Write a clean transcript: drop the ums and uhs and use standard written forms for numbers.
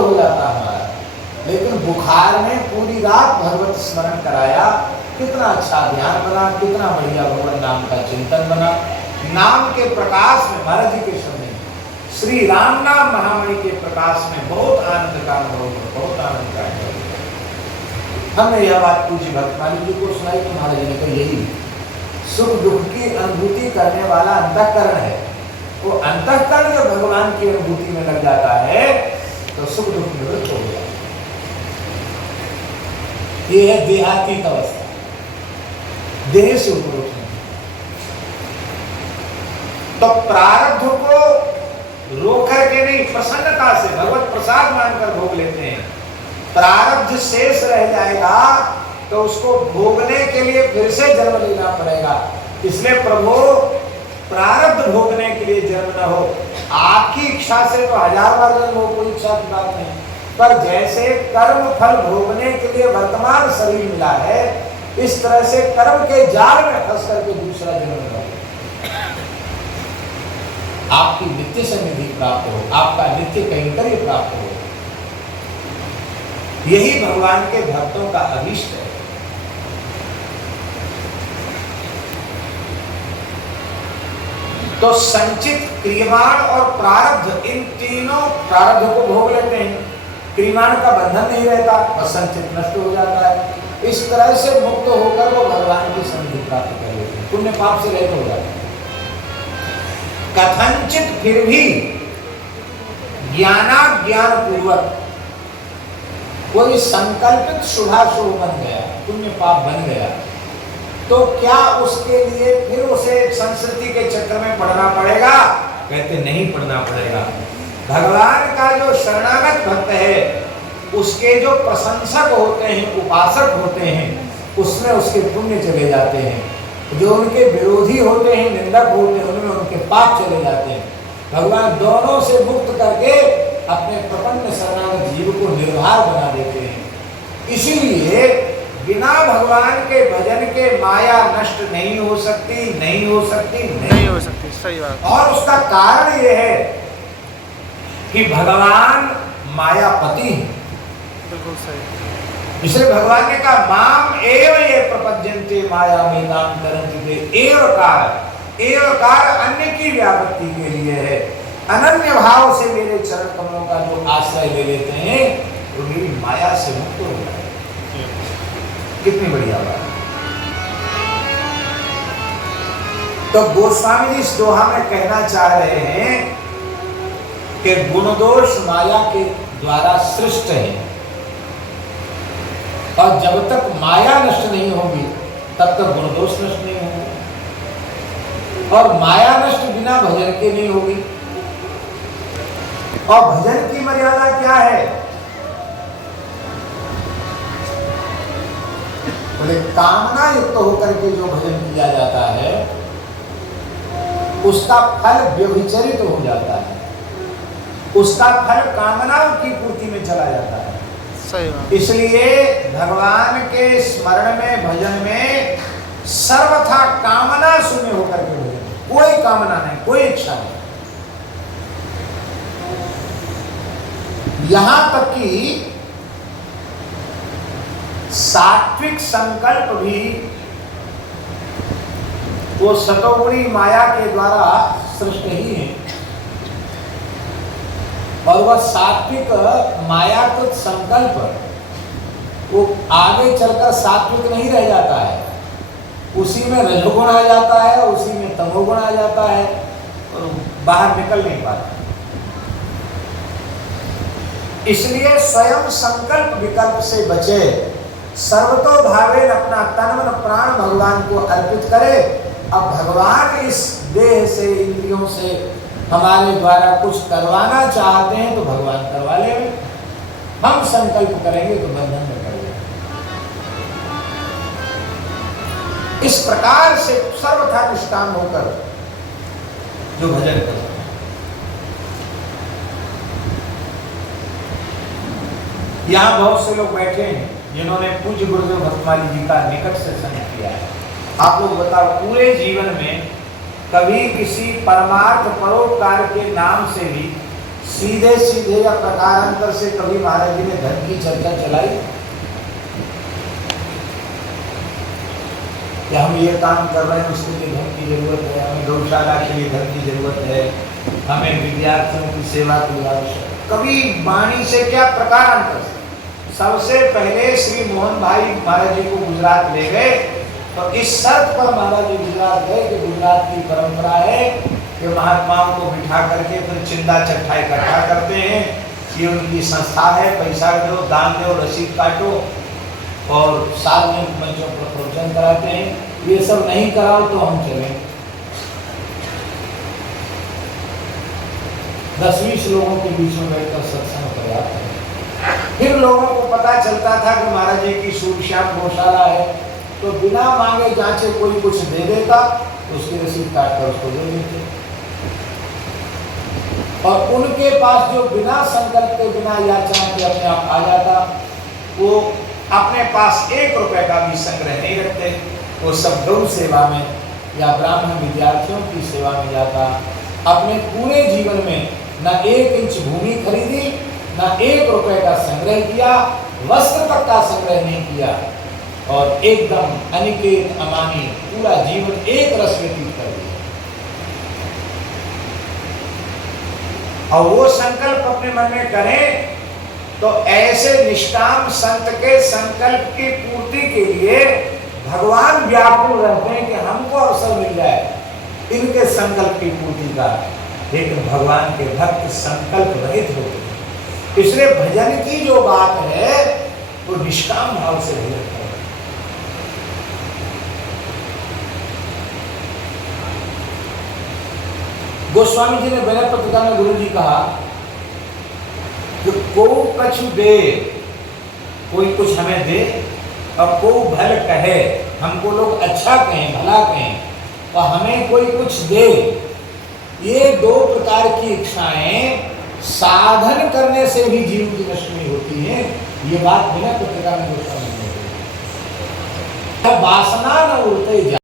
हो जाता हमारा। लेकिन बुखार ने पूरी रात भगवत स्मरण कराया, कितना अच्छा ध्यान बना, कितना बढ़िया भगवान नाम का चिंतन बना। नाम के प्रकाश में, महाराज जी के समय श्री राम नाम महामणि के प्रकाश में बहुत आनंद का अनुभव हुआ, बहुत आनंद का अनुभव हुआ। हमने यह बात पूज्य भक्तमाली जी को सुनाई कि महाराज जी ने कहा यही सुख दुख की अनुभूति करने वाला अंतःकरण है। वो अंतःकरण जब भगवान की अनुभूति में लग जाता है तो सुख दुख निवृत्त हो जाता है। ये है देहातीत अवस्था, देह से ऊपर उठना। तो प्रारब्ध को रोक करके नहीं, प्रसन्नता से भगवत प्रसाद मानकर भोग लेते हैं। प्रारब्ध शेष रह जाएगा तो उसको भोगने के लिए फिर से जन्म लेना पड़ेगा। इसलिए प्रभु प्रारब्ध भोगने के लिए जन्म न हो, आपकी इच्छा से तो 1000 बार जन्म हो, कोई इच्छा की बात नहीं, पर जैसे कर्म फल भोगने के लिए वर्तमान शरीर मिला है, इस तरह से कर्म के जाल में फंस करके दूसरा जन्म न हो। आपकी नित्य सन्निधि प्राप्त हो, आपका नित्य कैंकर्य प्राप्त हो, यही भगवान के भक्तों का अभीष्ट है। तो संचित, क्रियमाण और प्रारब्ध, इन तीनों प्रारब्ध को भोग लेते हैं। क्रियमाण का बंधन नहीं रहता और संचित नष्ट हो जाता है। इस तरह से मुक्त होकर वो भगवान की सन्निधि प्राप्त कर लेते हैं, पुण्य पाप से रहित हो जाते हैं। कथनचित फिर भी ज्ञान पूर्वक कोई संकल्पित शुभाशुभ बन गया, पुण्य पाप बन गया, तो क्या उसके लिए फिर उसे संस्कृति के चक्र में पढ़ना पड़ेगा? कहते नहीं पढ़ना पड़ेगा। भगवान का जो शरणागत भक्त है, उसके जो प्रशंसक होते हैं, उपासक होते हैं, उसमें उसके पुण्य चले जाते हैं। जो उनके विरोधी होते हैं, निंदक होते हैं, उनमें उनके पाप चले जाते हैं। भगवान दोनों से मुक्त करके अपने प्रपन्न शरणागत जीव को निर्भर बना देते हैं। इसीलिए बिना भगवान के भजन के माया नष्ट नहीं हो सकती, नहीं हो सकती, नहीं हो सकती। सही बात। और उसका कारण यह है कि भगवान मायापति है। बिल्कुल सही। इसलिए भगवान ने कहा माम एव ये प्रपद्यन्ते माया में नाम करन्ति ते। एवकार अन्य की व्यापत्ति के लिए है। अनन्य भाव से मेरे चरण कमलों का जो आश्रय ले लेते हैं वो मेरी माया से मुक्त हो जाए। कितनी बढ़िया बात। तो गोस्वामी जी इस दोहा में कहना चाह रहे हैं कि गुण दोष माया के द्वारा सृष्ट है, और जब तक माया नष्ट नहीं होगी तब तक गुण दोष नष्ट नहीं होंगे, और माया नष्ट बिना भजन के नहीं होगी। और भजन की मर्यादा क्या है? बोले कामना युक्त होकर के जो भजन किया जाता है उसका फल व्यभिचरित हो जाता है, उसका फल कामनाओं की पूर्ति में चला जाता है। इसलिए भगवान के स्मरण में, भजन में सर्वथा कामना शून्य होकर के भजन, कोई कामना नहीं, कोई इच्छा नहीं। यहां तक कि सात्विक संकल्प भी वो सतोगुणी माया के द्वारा सृष्ट ही है, और वह सात्विक मायाकृत संकल्प वो आगे चलकर सात्विक नहीं रह जाता है, उसी में रजोगुण आ जाता है, उसी में तमोगुण आ जाता है और बाहर निकल नहीं पाता। इसलिए स्वयं संकल्प विकल्प से बचे, सर्वतो भावेन अपना तन मन प्राण भगवान को अर्पित करे। अब भगवान इस देह से, इंद्रियों से हमारे द्वारा कुछ करवाना चाहते हैं तो भगवान करवा लेंगे, हम संकल्प करेंगे तो बंधन में करेंगे। इस प्रकार से सर्वथा निष्काम होकर जो भजन करते हैं। यहाँ बहुत से लोग बैठे हैं जिन्होंने पूज्य गुरुदेव भक्तमाली जी का निकट से संग किया है। आप लोग बताओ, पूरे जीवन में कभी किसी परमार्थ परोपकार के नाम से भी सीधे सीधे या प्रकारांतर से कभी महाराज जी ने धन की चर्चा चलाई? कि हम ये काम कर रहे हैं उसके लिए धन की जरूरत है, हमें गौशाला के लिए धन की जरूरत है, हमें विद्यार्थियों की सेवा के लिए आवश्यक। कभी वाणी से क्या, प्रकारांतर से। सबसे पहले श्री मोहन भाई महाराज जी को गुजरात ले गए, तो इस शर्त पर महाराज जी गुजरात गए कि गुजरात की परंपरा है कि महात्माओं को बिठा करके फिर चिंदा चट्टा इकट्ठा करते हैं। ये उनकी संस्था है, पैसा दो, दान दो, रसीद काटो और सार्वजनिक मंचों पर प्रवचन कराते हैं। ये सब नहीं कराओ तो हम चलें। 10-20 लोगों के बीच में बैठकर सत्संग पर्याप्त है। फिर लोगों को पता चलता था कि महाराज जी की सूर्यश्याम गौशाला है, तो बिना मांगे जांचे कोई कुछ दे देता तो उसकी रसीद काट कर उसको दे देते। और उनके पास जो बिना संकल्प के, बिना याचना के अपने आप आ जाता, वो अपने पास 1 रुपए का भी संग्रह नहीं रखते। वो सब गौ सेवा में या ब्राह्मण विद्यार्थियों की सेवा में जाता। अपने पूरे जीवन में न 1 इंच भूमि खरीदी, न 1 रुपए का संग्रह किया, वस्त्र तक का संग्रह नहीं किया, और एकदम अनिकेत अमानी पूरा जीवन एक रस व्यतीत कर दिया। और वो संकल्प अपने मन में करें तो ऐसे निष्काम संत के संकल्प की पूर्ति के लिए भगवान व्याकुल रहते हैं कि हमको अवसर मिल जाए इनके संकल्प की पूर्ति का। लेकिन भगवान के भक्त संकल्प रहित होते हैं। इसलिए भजन की जो बात है वो निष्काम भाव से भजन है। गोस्वामी जी ने बैरक पत्रिका में गुरु जी कहा कि को कछु दे, कोई कुछ हमें दे, और को भल कहे, हमको लोग अच्छा कहें, भला कहें, और हमें कोई कुछ दे। ये 2 प्रकार की इच्छाएं साधन करने से भी जीव की नष्ट नहीं होती है। ये बात बैरक पत्रिका में गोस्वामी जी ने कही। वासना न उड़ते जा